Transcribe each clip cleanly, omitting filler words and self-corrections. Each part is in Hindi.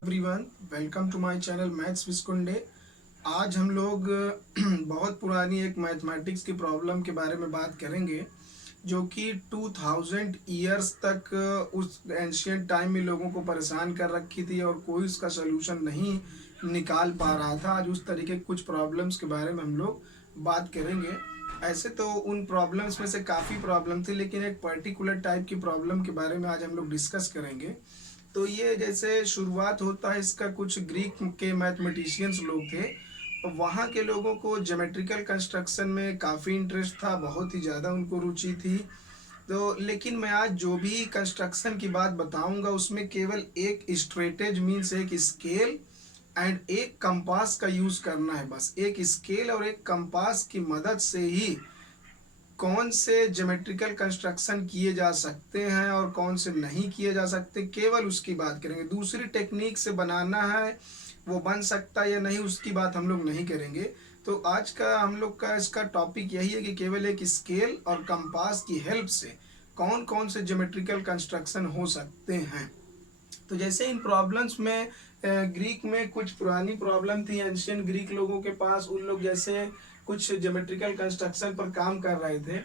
Everyone, welcome to my channel maths विस्कुंडे। आज हम लोग बहुत पुरानी एक मैथमेटिक्स की प्रॉब्लम के बारे में बात करेंगे जो कि 2000 ईयर्स तक उस एंशियंट टाइम में लोगों को परेशान कर रखी थी और कोई उसका सलूशन नहीं निकाल पा रहा था। आज उस तरीके के कुछ प्रॉब्लम्स के बारे में हम लोग बात करेंगे। ऐसे तो उन प्रॉब्लम्स में से काफ़ी प्रॉब्लम थी, लेकिन एक पर्टिकुलर टाइप की प्रॉब्लम के बारे में आज हम लोग डिस्कस करेंगे। तो ये जैसे शुरुआत होता है इसका, कुछ ग्रीक के मैथमेटिशियंस लोग थे। वहाँ के लोगों को ज्योमेट्रिकल कंस्ट्रक्शन में काफ़ी इंटरेस्ट था, बहुत ही ज़्यादा उनको रुचि थी। तो लेकिन मैं आज जो भी कंस्ट्रक्शन की बात बताऊंगा उसमें केवल एक स्ट्रेटेज मीन्स एक स्केल एंड एक कंपास का यूज़ करना है। बस एक स्केल और एक कंपास की मदद से ही कौन से ज्योमेट्रिकल कंस्ट्रक्शन किए जा सकते हैं और कौन से नहीं किए जा सकते, केवल उसकी बात करेंगे। दूसरी टेक्निक से बनाना है वो बन सकता है या नहीं, उसकी बात हम लोग नहीं करेंगे। तो आज का हम लोग का इसका टॉपिक यही है कि केवल एक स्केल और कंपास की हेल्प से कौन कौन से ज्योमेट्रिकल कंस्ट्रक्शन हो सकते हैं। तो जैसे इन प्रॉब्लम्स में ग्रीक में कुछ पुरानी प्रॉब्लम थी एंशियंट ग्रीक लोगों के पास। उन लोग जैसे कुछ ज्योमेट्रिकल कंस्ट्रक्शन पर काम कर रहे थे।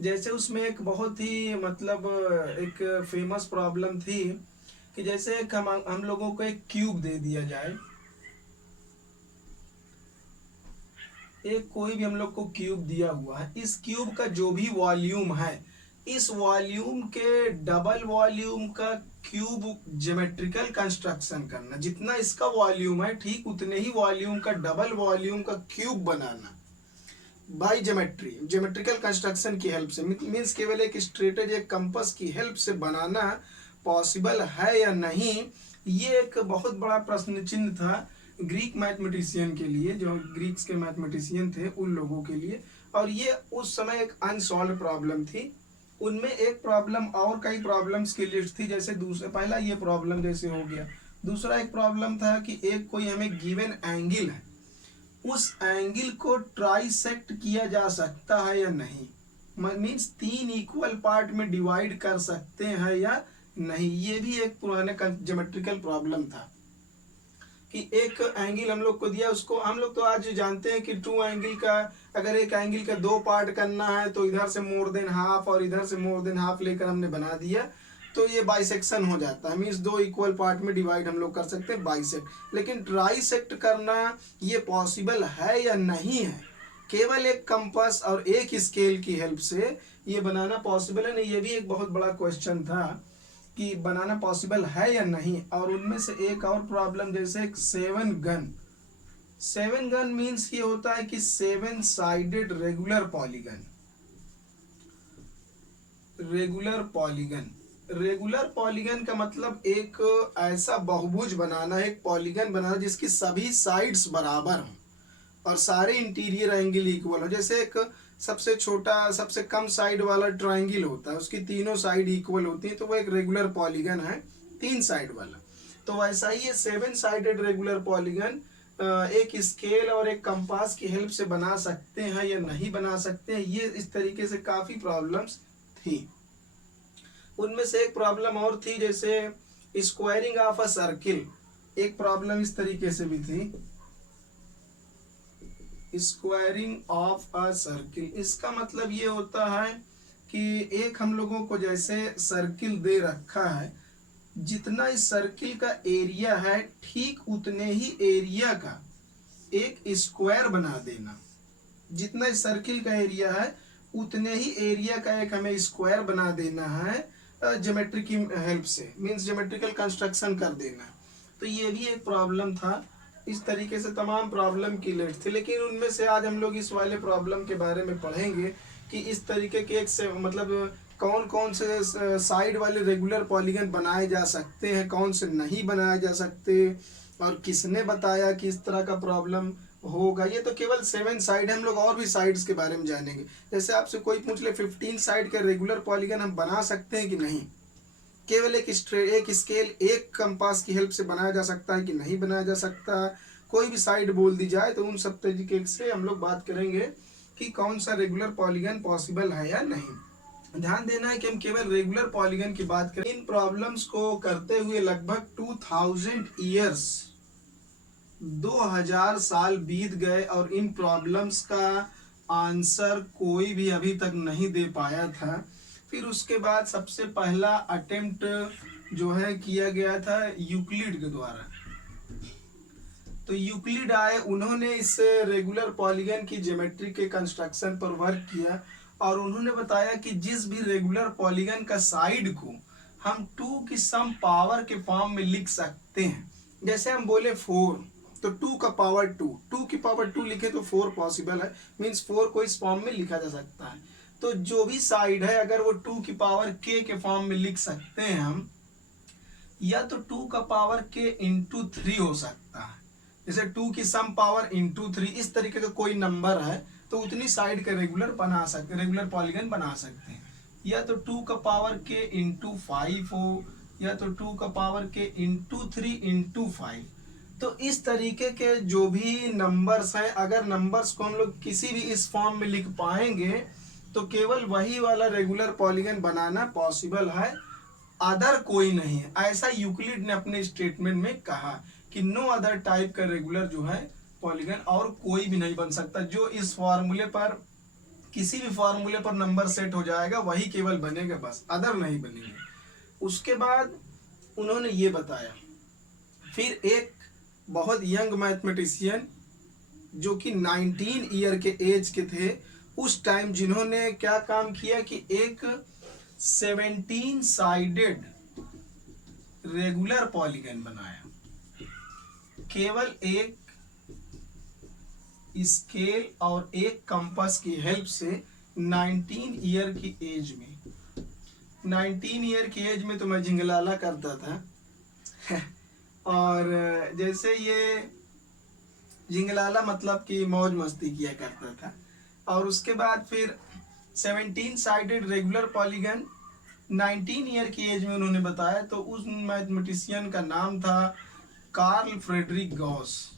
जैसे उसमें एक बहुत ही मतलब एक फेमस प्रॉब्लम थी कि जैसे एक हम लोगों को एक क्यूब दे दिया जाए। एक कोई भी हम लोग को क्यूब दिया हुआ है, इस क्यूब का जो भी वॉल्यूम है, इस वॉल्यूम के डबल वॉल्यूम का क्यूब ज्योमेट्रिकल कंस्ट्रक्शन करना। जितना इसका वॉल्यूम है ठीक उतने ही वॉल्यूम का डबल वॉल्यूम का क्यूब बनाना बाय ज्योमेट्रिकल कंस्ट्रक्शन की हेल्प से। मीन्स केवल एक स्ट्रेटेज, एक कंपास की हेल्प से बनाना पॉसिबल है या नहीं, ये एक बहुत बड़ा प्रश्न चिन्ह था ग्रीक मैथमेटिशियन के लिए, जो ग्रीक्स के मैथमेटिशियन थे उन लोगों के लिए। और ये उस समय एक अनसॉल्व प्रॉब्लम थी। उनमें एक प्रॉब्लम और कई प्रॉब्लम्स की लिस्ट थी। जैसे दूसरा, पहला ये प्रॉब्लम जैसे हो गया। दूसरा एक प्रॉब्लम था कि एक कोई हमें गिवन एंगल है, उस एंगल को ट्राइसेक्ट किया जा सकता है या नहीं। मीन्स तीन इक्वल पार्ट में डिवाइड कर सकते हैं या नहीं। ये भी एक पुराने ज्योमेट्रिकल प्रॉब्लम था कि एक एंगल हम लोग को दिया, उसको हम लोग तो आज जानते हैं कि टू एंगल का, अगर एक एंगल का दो पार्ट करना है तो इधर से मोर देन हाफ और इधर से मोर देन हाफ लेकर हमने बना दिया तो ये बाइसेक्शन हो जाता है। मीन्स दो इक्वल पार्ट में डिवाइड हम लोग कर सकते हैं, बाइसेक्ट। लेकिन ट्राइसेक्ट करना ये पॉसिबल है या नहीं है, केवल एक कंपास और एक स्केल की हेल्प से ये बनाना पॉसिबल है नहीं, ये भी एक बहुत बड़ा क्वेश्चन था कि बनाना पॉसिबल है या नहीं। और उनमें से एक और प्रॉब्लम जैसे एक सेवन गन मीन्स ये होता है कि सेवन साइडेड रेगुलर पॉलीगन का मतलब एक ऐसा बहुभुज बनाना है, एक पॉलीगन बनाना जिसकी सभी साइड्स बराबर हों और सारे इंटीरियर एंगल इक्वल हो। जैसे एक सबसे छोटा सबसे कम साइड वाला ट्राइंगल होता है, उसकी तीनों साइड इक्वल होती है, तो वो एक रेगुलर पॉलीगन है, तीन साइड वाला। तो वैसा ही ये सेवन साइडेड रेगुलर पॉलीगन एक स्केल और एक कंपास की हेल्प से बना सकते हैं या नहीं बना सकते हैं। ये इस तरीके से काफ़ी प्रॉब्लम्स थी। उनमें से एक प्रॉब्लम और थी जैसे स्क्वायरिंग ऑफ अ सर्किल। एक प्रॉब्लम इस तरीके से भी थी, स्क्वायरिंग ऑफ अ सर्किल। इसका मतलब ये होता है कि एक हम लोगों को जैसे सर्किल दे रखा है, जितना इस सर्किल का एरिया है ठीक उतने ही एरिया का एक स्क्वायर बना देना। जितना इस सर्किल का एरिया है उतने ही एरिया का एक हमें स्क्वायर बना देना है ज्योमेट्री की हेल्प से। मीन्स ज्योमेट्रिकल कंस्ट्रक्शन कर देना। तो ये भी एक प्रॉब्लम था। इस तरीके से तमाम प्रॉब्लम की लिस्ट थी, लेकिन उनमें से आज हम लोग इस वाले प्रॉब्लम के बारे में पढ़ेंगे कि इस तरीके के एक से मतलब कौन कौन से साइड वाले रेगुलर पॉलीगन बनाए जा सकते हैं, कौन से नहीं बनाए जा सकते, और किसने बताया कि इस तरह का प्रॉब्लम होगा। ये तो केवल सेवन साइड है, हम लोग और भी साइड्स के बारे में जानेंगे। जैसे आपसे कोई पूछ ले 15 साइड के रेगुलर पॉलीगन हम बना सकते हैं कि नहीं, केवल एक स्केल एक कंपास की हेल्प से बनाया जा सकता है कि नहीं बनाया जा सकता, कोई भी साइड बोल दी जाए, तो उन सब तरीके से हम लोग बात करेंगे कि कौन सा रेगुलर पॉलीगन पॉसिबल है या नहीं। ध्यान देना है कि हम केवल रेगुलर पॉलीगन की बात करें। इन प्रॉब्लम्स को करते हुए लगभग 2000 ईयर्स 2000 साल बीत गए और इन प्रॉब्लम्स का आंसर कोई भी अभी तक नहीं दे पाया था। फिर उसके बाद सबसे पहला अटेम्प्ट जो है किया गया था यूक्लिड के द्वारा। तो यूक्लिड आए, उन्होंने इस रेगुलर पॉलीगन की ज्योमेट्री के कंस्ट्रक्शन पर वर्क किया और उन्होंने बताया कि जिस भी रेगुलर पॉलीगन का साइड को हम 2 की सम पावर के फॉर्म में लिख सकते हैं। जैसे हम बोले 4 तो 2 का पावर 2 की पावर 2 लिखे तो 4 पॉसिबल है, मीन्स 4 को इस फॉर्म में लिखा जा सकता है। तो जो भी साइड है अगर वो 2 की पावर k के फॉर्म में लिख सकते हैं हम, या तो 2 का पावर k इंटू 3 हो सकता है। जैसे 2 की सम पावर इंटू 3 इस तरीके का कोई नंबर है तो उतनी साइड का रेगुलर पॉलीगन बना सकते हैं। या तो 2 का पावर k इंटू 5 हो, या तो 2 का पावर k इंटू 3 इंटू 5। तो इस तरीके के जो भी नंबर्स हैं, अगर नंबर्स को हम लोग किसी भी इस फॉर्म में लिख पाएंगे तो केवल वही वाला रेगुलर पॉलीगन बनाना पॉसिबल है, अदर कोई नहीं है। ऐसा यूक्लिड ने अपने स्टेटमेंट में कहा कि नो अदर टाइप का रेगुलर जो है पॉलीगन और कोई भी नहीं बन सकता। जो इस फॉर्मूले पर, किसी भी फॉर्मूले पर नंबर सेट हो जाएगा वही केवल बनेगा, बस अदर नहीं बनेंगे। उसके बाद उन्होंने ये बताया, फिर एक बहुत यंग मैथमेटिशियन जो कि 19 ईयर के एज के थे उस टाइम, जिन्होंने क्या काम किया कि एक 17 साइडेड रेगुलर पॉलीगन बनाया, केवल एक स्केल और एक कंपास की हेल्प से 19 ईयर की एज में। 19 ईयर की एज में तो मैं झिंगलाला करता था और जैसे ये झिंगलाला मतलब कि मौज मस्ती किया करता था। और उसके बाद फिर 17 साइडेड रेगुलर पॉलीगन 19 ईयर की एज में उन्होंने बताया। तो उस मैथमेटिशियन का नाम था कार्ल फ्रेडरिक गॉस,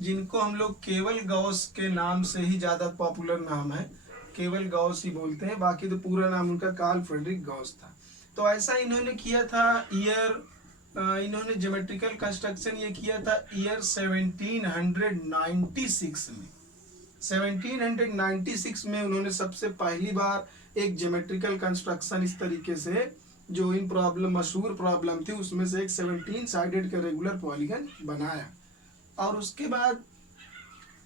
जिनको हम लोग केवल गॉस के नाम से ही ज़्यादा पॉपुलर नाम है, केवल गॉस ही बोलते हैं, बाकी तो पूरा नाम उनका कार्ल फ्रेडरिक गॉस था। तो ऐसा इन्होंने किया था इन्होंने ज्योमेट्रिकल कंस्ट्रक्शन ये किया था ईयर 1796 में। 1796 में उन्होंने सबसे पहली बार एक ज्योमेट्रिकल कंस्ट्रक्शन इस तरीके से, जो इन प्रॉब्लम मशहूर प्रॉब्लम थी उसमें से एक 17 साइडेड का रेगुलर पॉलीगन बनाया। और उसके बाद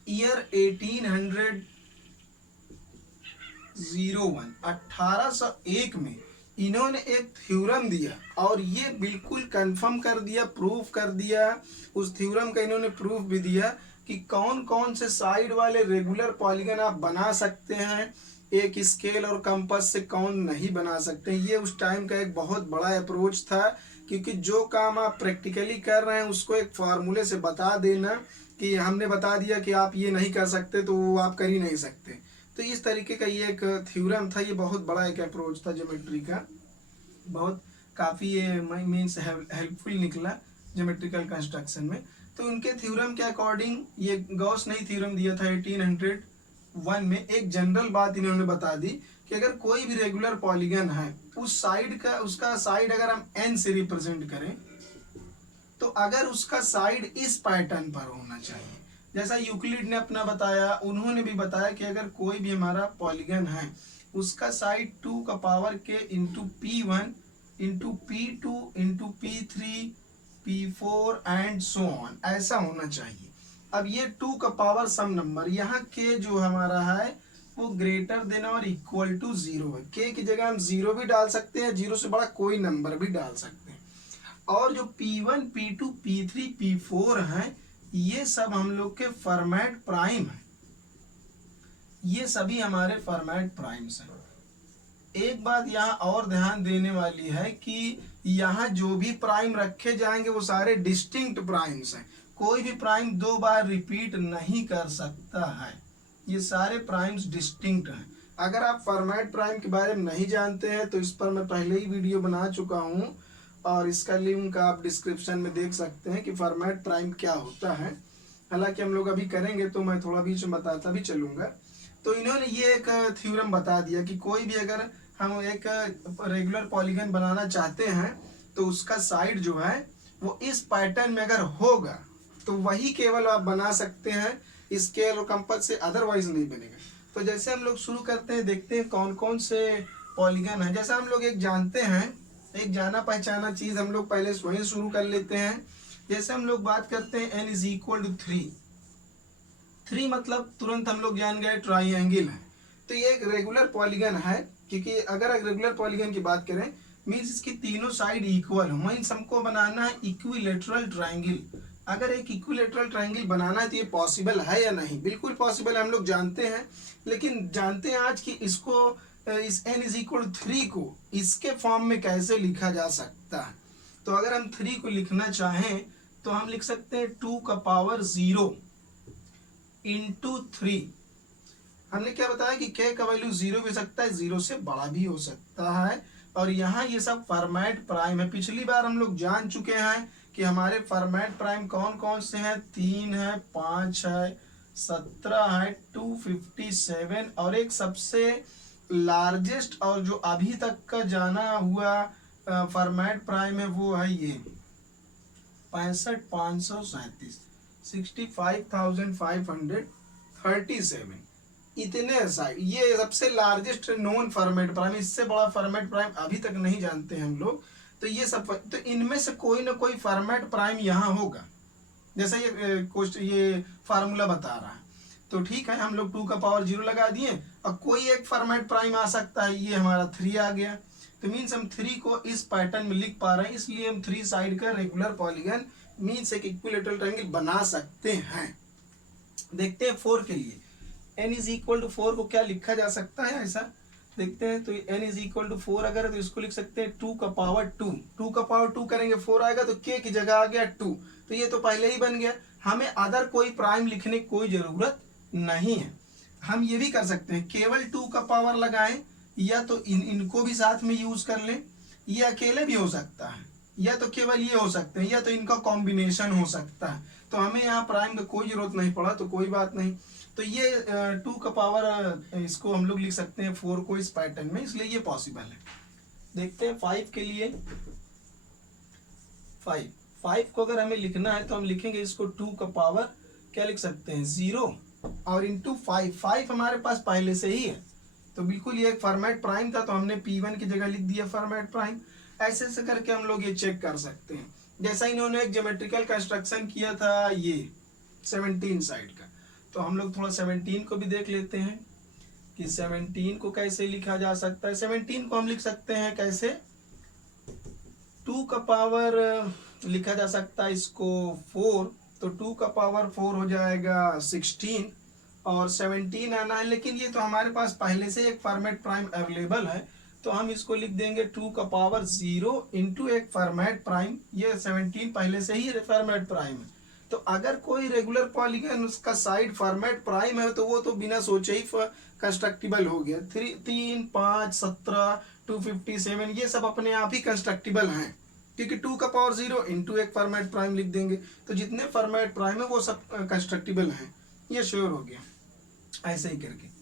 ईयर 1801 में इन्होंने एक थ्योरम दिया और ये बिल्कुल कंफर्म कर दिया, प्रूफ कर दिया। उस थ्योरम का इन्होंने प्रूफ भी दिया कि कौन कौन से साइड वाले रेगुलर पॉलीगन आप बना सकते हैं, एक स्केल और कंपास से कौन नहीं बना सकते। ये उस टाइम का एक बहुत बड़ा अप्रोच था, क्योंकि जो काम आप प्रैक्टिकली कर रहे हैं उसको एक फार्मूले से बता देना कि हमने बता दिया कि आप ये नहीं कर सकते तो वो आप कर ही नहीं सकते। तो इस तरीके का ये एक थ्योरम था, ये बहुत बड़ा एक अप्रोच था ज्योमेट्री का, बहुत काफ़ी ये मीन्स हेल्पफुल निकला ज्योमेट्रिकल कंस्ट्रक्शन में। तो उनके थ्योरम के अकॉर्डिंग, ये गॉस ने थ्योरम दिया था 1801 में, एक जनरल बात इन्होंने बता दी कि अगर कोई भी रेगुलर पॉलीगन है उस साइड का, उसका साइड अगर हम n से रिप्रेजेंट करें तो अगर उसका साइड इस पैटर्न पर होना चाहिए, जैसा यूक्लिड ने अपना बताया, उन्होंने भी बताया कि अगर कोई भी हमारा पॉलीगन है उसका साइड 2 का पावर के into P1 into P2 into P3 P4 and so on ऐसा होना चाहिए। अब ये 2 का पावर सम नंबर, यहाँ के जो हमारा है वो ग्रेटर देन और इक्वल टू 0 है। के की जगह हम 0 भी डाल सकते हैं, 0 से बड़ा कोई नंबर भी डाल सकते हैं। और जो P1 P2 P3 P4 हैं ये सब हम लोग के फॉर्मेट प्राइम है, ये सभी हमारे फॉर्मेट प्राइम्स हैं। एक बात यहाँ और ध्यान देने वाली है कि यहाँ जो भी प्राइम रखे जाएंगे वो सारे डिस्टिंक्ट प्राइम्स हैं, कोई भी प्राइम 2 बार रिपीट नहीं कर सकता है, ये सारे प्राइम्स डिस्टिंक्ट हैं। अगर आप फॉर्मेट प्राइम के बारे में नहीं जानते हैं तो इस पर मैं पहले ही वीडियो बना चुका हूँ और इसका लिंक आप डिस्क्रिप्शन में देख सकते हैं कि फॉर्मेट प्राइम क्या होता है। हालांकि हम लोग अभी करेंगे तो मैं थोड़ा बीच में बताता भी चलूँगा। तो इन्होंने ये एक थ्योरम बता दिया कि कोई भी अगर हम एक रेगुलर पॉलीगन बनाना चाहते हैं तो उसका साइड जो है वो इस पैटर्न में अगर होगा तो वही केवल आप बना सकते हैं स्केल और कंपास से, अदरवाइज नहीं बनेगा। तो जैसे हम लोग शुरू करते हैं, देखते हैं कौन कौन से पॉलीगन है। जैसा हम लोग एक जानते हैं, एक जाना पहचाना चीज हम लोग पहले वहीं शुरू कर लेते हैं। जैसे हम लोग बात करते हैं n इज इक्वल टू 3 मतलब तुरंत हम लोग जान गए ट्राइंगल है। तो ये एक रेगुलर पॉलीगन है, क्योंकि अगर रेगुलर पॉलीगन की बात करें मीन्स इसकी तीनों साइड इक्वल हो, मीन्स हमको बनाना है इक्विलेटरल ट्राइंगल। अगर एक इक्विलेटरल ट्राइंगल बनाना है तो ये पॉसिबल है या नहीं? बिल्कुल पॉसिबल है, हम लोग जानते हैं। लेकिन जानते हैं आज कि इसको इस n इज इक्वल 3 को इसके फॉर्म में कैसे लिखा जा सकता है। तो अगर हम 3 को लिखना चाहें तो हम लिख सकते हैं 2 का पावर 0 इंटू 3। हमने क्या बताया कि k का वैल्यू 0 भी हो सकता है, 0 से बड़ा भी हो सकता है। और यहाँ ये सब फॉर्मेट प्राइम है। पिछली बार हम लोग जान चुके हैं कि हमारे फॉर्मेट प्राइम कौन कौन से हैं। 3 है, 5 है, 17 है, 257 और एक सबसे लार्जेस्ट और जो अभी तक का जाना हुआ फॉर्मेट प्राइम है वो है ये 65,537 65,537। इतने साइड ये सबसे लार्जेस्ट नोन फॉर्मेट प्राइम। इससे बड़ा फॉर्मेट प्राइम अभी तक नहीं जानते हम लोग। तो ये सब, तो इनमें से कोई ना कोई फॉर्मेट प्राइम यहाँ होगा, जैसा ये फार्मूला बता रहा है। तो ठीक है, हम लोग 2 का पावर 0 लगा दिए और कोई एक फॉर्मेट प्राइम आ सकता है। ये हमारा 3 आ गया, तो मीन्स हम 3 को इस पैटर्न में लिख पा रहे हैं, इसलिए हम 3 साइड का रेगुलर पॉलीगन मीन्स एक इक्विलेटरल ट्रायंगल बना सकते हैं। देखते हैं 4 के लिए n इज इक्वल टू 4 को क्या लिखा जा सकता है ऐसा देखते हैं। तो n इज इक्वल टू 4 अगर है तो इसको लिख सकते हैं 2 का पावर 2। 2 का पावर 2 करेंगे 4 आएगा, तो k की जगह आ गया 2, तो ये तो पहले ही बन गया। हमें अदर कोई प्राइम लिखने की कोई जरूरत नहीं है। हम ये भी कर सकते हैं, केवल 2 का पावर लगाएं, या तो इनको भी साथ में यूज कर लें, ये अकेले भी हो सकता है, या तो केवल ये हो सकते हैं, या तो इनका कॉम्बिनेशन हो सकता है। तो हमें यहाँ प्राइम का कोई जरूरत नहीं पड़ा, तो कोई बात नहीं। तो ये 2 का पावर इसको हम लोग लिख सकते हैं 4 को इस पैटर्न में, इसलिए ये पॉसिबल है। देखते हैं 5 के लिए। 5 को अगर हमें लिखना है तो हम लिखेंगे इसको 2 का पावर क्या लिख सकते हैं 0 और इंटू 5 हमारे पास पहले से ही है, तो बिल्कुल ये एक फॉर्मेट प्राइम था, तो हमने P1 की जगह लिख दिया फॉर्मेट प्राइम। ऐसे ऐसे करके हम लोग ये चेक कर सकते हैं। जैसा इन्होंने एक ज्योमेट्रिकल कंस्ट्रक्शन किया था ये 17 साइड का, तो हम लोग थोड़ा 17 को भी देख लेते हैं कि 17 को कैसे लिखा जा सकता है। 17 को हम लिख सकते हैं कैसे, 2 का पावर लिखा जा सकता है इसको 4, तो 2 का पावर 4 हो जाएगा 16 और 17 आना है। लेकिन ये तो हमारे पास पहले से एक फॉर्मेट प्राइम अवेलेबल है, तो हम इसको लिख देंगे 2 का पावर 0 इंटू एक फॉर्मेट प्राइम। ये 17 पहले से ही फॉर्मेट प्राइम है, तो अगर कोई रेगुलर पॉलीगन उसका साइड फॉर्मेट प्राइम है तो वो तो बिना सोचे ही कंस्ट्रक्टिबल हो गया। 3, 5, 17, 257 ये सब अपने आप ही कंस्ट्रक्टिबल हैं, क्योंकि 2 का पावर 0 इंटू एक फॉर्मेट प्राइम लिख देंगे, तो जितने फॉर्मेट प्राइम है वो सब कंस्ट्रक्टिबल हैं, ये श्योर हो गया। ऐसे ही करके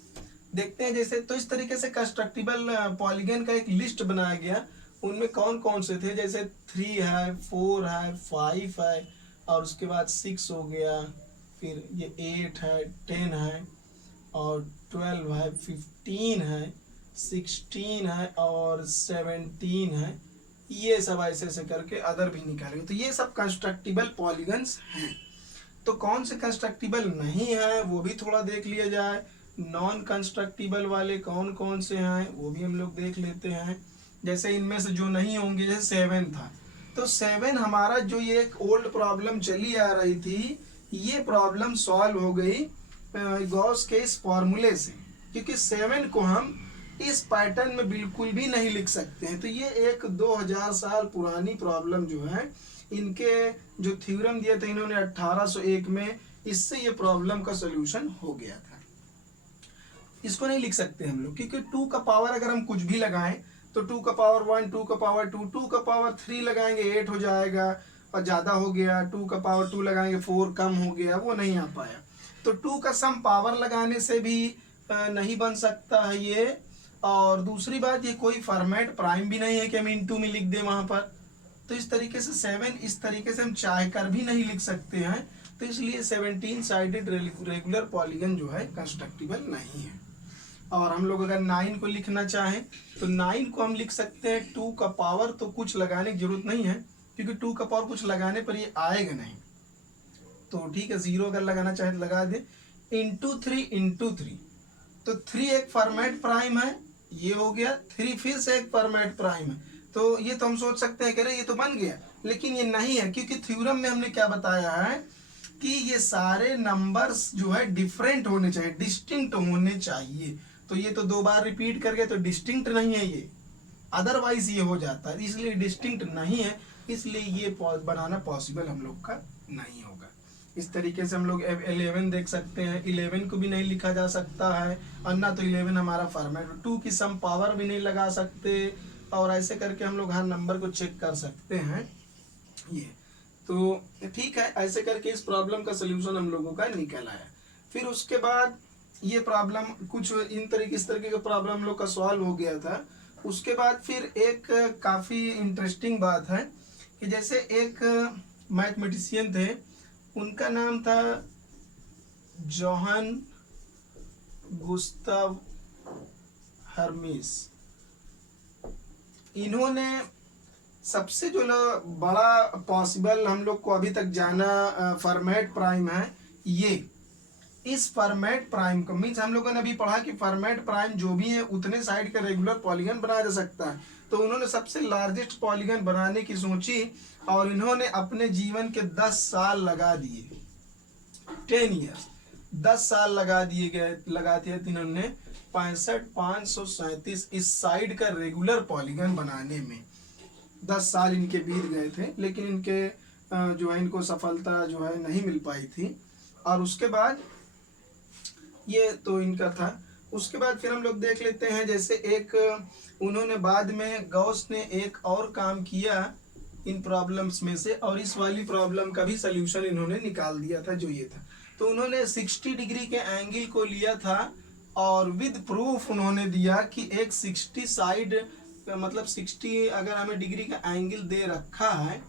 देखते हैं जैसे, तो इस तरीके से कंस्ट्रक्टिबल पॉलीगन का एक लिस्ट बनाया गया। उनमें कौन कौन से थे, जैसे 3 है, 4 है, 5 है और उसके बाद 6 हो गया, फिर ये 8 है, 10 है और 12 है, 15 है, 16 है और 17 है। ये सब ऐसे ऐसे करके अदर भी निकालेंगे, तो ये सब कंस्ट्रक्टिबल पॉलीगन्स हैं। तो कौन से कंस्ट्रक्टिबल नहीं है वो भी थोड़ा देख लिया जाए। नॉन कंस्ट्रक्टिबल वाले कौन कौन से हैं वो भी हम लोग देख लेते हैं। जैसे इनमें से जो नहीं होंगे, जैसे 7 था, तो 7 हमारा जो ये एक ओल्ड प्रॉब्लम चली आ रही थी, ये प्रॉब्लम सॉल्व हो गई गॉस के इस फॉर्मूले से, क्योंकि 7 को हम इस पैटर्न में बिल्कुल भी नहीं लिख सकते हैं। तो ये एक 2000 साल पुरानी प्रॉब्लम जो है, इनके जो थ्योरम दिए थे इन्होंने 1801 में, इससे ये प्रॉब्लम का सोल्यूशन हो गया था। इसको नहीं लिख सकते हम लोग, क्योंकि 2 का पावर अगर हम कुछ भी लगाएं तो 2 का पावर 1, 2 का पावर 2, 2 का पावर 3 लगाएंगे 8 हो जाएगा और ज़्यादा हो गया। 2 का पावर 2 लगाएंगे 4 कम हो गया, वो नहीं आ पाया। तो 2 का सम पावर लगाने से भी नहीं बन सकता है ये। और दूसरी बात, ये कोई फॉर्मेट प्राइम भी नहीं है कि हम इनटू में लिख दें वहाँ पर। तो इस तरीके से 7 इस तरीके से हम चाह कर भी नहीं लिख सकते हैं। तो इसलिए 17 साइडेड रेगुलर पॉलीगन जो है कंस्ट्रक्टिबल नहीं है। और हम लोग अगर 9 को लिखना चाहें तो 9 को हम लिख सकते हैं 2 का पावर, तो कुछ लगाने की जरूरत नहीं है क्योंकि 2 का पावर कुछ लगाने पर ये आएगा नहीं। तो ठीक है, 0 अगर लगाना चाहे तो लगा दे। इंटू 3, तो 3 एक फॉर्मेट प्राइम है, ये हो गया। 3 फिर से एक फॉर्मेट प्राइम है। तो ये तो हम सोच सकते हैं कि अरे ये तो बन गया, लेकिन ये नहीं है क्योंकि थ्योरम में हमने क्या बताया है कि ये सारे नंबर्स जो है डिफरेंट होने चाहिए, डिस्टिंक्ट होने चाहिए। तो ये तो 2 बार रिपीट करके तो डिस्टिंक्ट नहीं है ये, अदरवाइज ये हो जाता है, इसलिए डिस्टिंक्ट नहीं है, इसलिए ये बनाना पॉसिबल हम लोग का नहीं होगा। इस तरीके से हम लोग 11 देख सकते हैं, 11 को भी नहीं लिखा जा सकता है, और ना तो 11 हमारा फॉर्मेट। 2 की सम पावर भी नहीं लगा सकते, और ऐसे करके हम लोग हर नंबर को चेक कर सकते हैं ये। तो ठीक है, ऐसे करके इस प्रॉब्लम का सलूशन हम लोगों का निकल आया। फिर उसके बाद ये प्रॉब्लम कुछ इस तरीके का प्रॉब्लम हम लोग का सॉल्व हो गया था। उसके बाद फिर एक काफ़ी इंटरेस्टिंग बात है कि जैसे एक मैथमेटिशियन थे, उनका नाम था जोहान गुस्ताव हर्मीस। इन्होंने सबसे जो बड़ा पॉसिबल हम लोग को अभी तक जाना फॉर्मेट प्राइम है ये। इस फॉर्मेट प्राइम को मीन्स हम लोगों ने अभी पढ़ा कि फॉर्मेट प्राइम जो भी है उतने साइड का रेगुलर पॉलीगन बनाया जा सकता है। तो उन्होंने सबसे लार्जेस्ट पॉलीगन बनाने की सोची, और इन्होंने अपने जीवन के 10 साल लगा दिए, 10 ईयर्स, 10 साल लगा दिए इन्होंने 65,537 इस साइड का रेगुलर पॉलीगन बनाने में 10 साल इनके बीत गए थे, लेकिन इनके जो है इनको सफलता जो है नहीं मिल पाई थी। और उसके बाद ये तो इनका था। उसके बाद फिर हम लोग देख लेते हैं, जैसे एक उन्होंने बाद में गॉस ने एक और काम किया इन प्रॉब्लम्स में से, और इस वाली प्रॉब्लम का भी सल्यूशन इन्होंने निकाल दिया था जो ये था। तो उन्होंने 60 डिग्री के एंगल को लिया था, और विद प्रूफ उन्होंने दिया कि एक 60 साइड मतलब 60 अगर हमें डिग्री का एंगल दे रखा है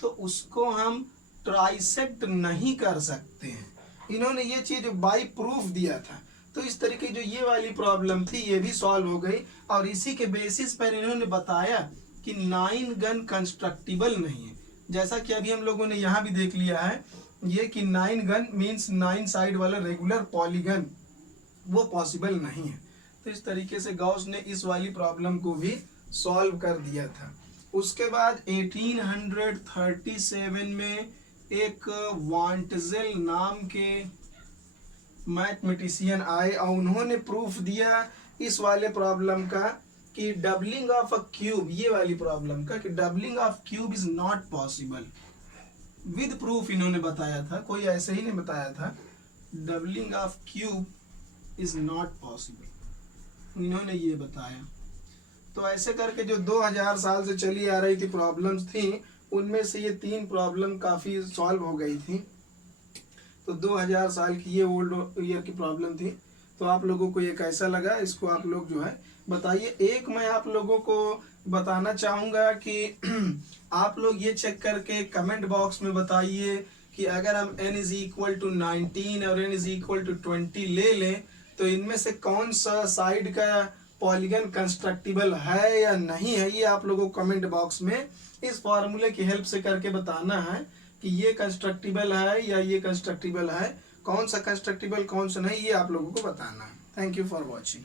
तो उसको हम ट्राइसेक्ट नहीं कर सकते हैं। इन्होंने ये चीज बाय प्रूफ दिया था। तो इस तरीके जो ये वाली प्रॉब्लम थी ये भी सॉल्व हो गई, और इसी के बेसिस पर इन्होंने बताया कि 9 गन कंस्ट्रक्टिबल नहीं है। जैसा कि अभी हम लोगों ने यहाँ भी देख लिया है ये कि 9 गन मीन्स 9 साइड वाला रेगुलर पॉलीगन वो पॉसिबल नहीं है। तो इस तरीके से गॉस ने इस वाली प्रॉब्लम को भी सॉल्व कर दिया था। उसके बाद 1837 में एक वांटजेल नाम के मैथमेटिशियन आए, और उन्होंने प्रूफ दिया इस वाले प्रॉब्लम का कि डबलिंग ऑफ अ क्यूब, ये वाली प्रॉब्लम का कि doubling of cube is not possible. With proof इन्होंने बताया था, कोई ऐसे ही नहीं बताया था। Doubling of cube is not possible, इन्होंने ये बताया। तो ऐसे करके जो 2000 साल से चली आ रही थी प्रॉब्लम्स थी, उनमें से ये 3 प्रॉब्लम काफ़ी सॉल्व हो गई थी। तो 2000 साल की ये ओल्ड ईयर की प्रॉब्लम थी। तो आप लोगों को ये कैसा लगा, इसको आप लोग जो है बताइए। एक मैं आप लोगों को बताना चाहूँगा कि आप लोग ये चेक करके कमेंट बॉक्स में बताइए कि अगर हम n = 19 और n = 20 ले लें तो इनमें से कौन सा साइड का पॉलीगन कंस्ट्रक्टिबल है या नहीं है। ये आप लोगों को कमेंट बॉक्स में इस फॉर्मूले की हेल्प से करके बताना है कि ये कंस्ट्रक्टिबल है या ये कंस्ट्रक्टिबल है, कौन सा कंस्ट्रक्टिबल कौन सा नहीं, ये आप लोगों को बताना है। Thank you for watching.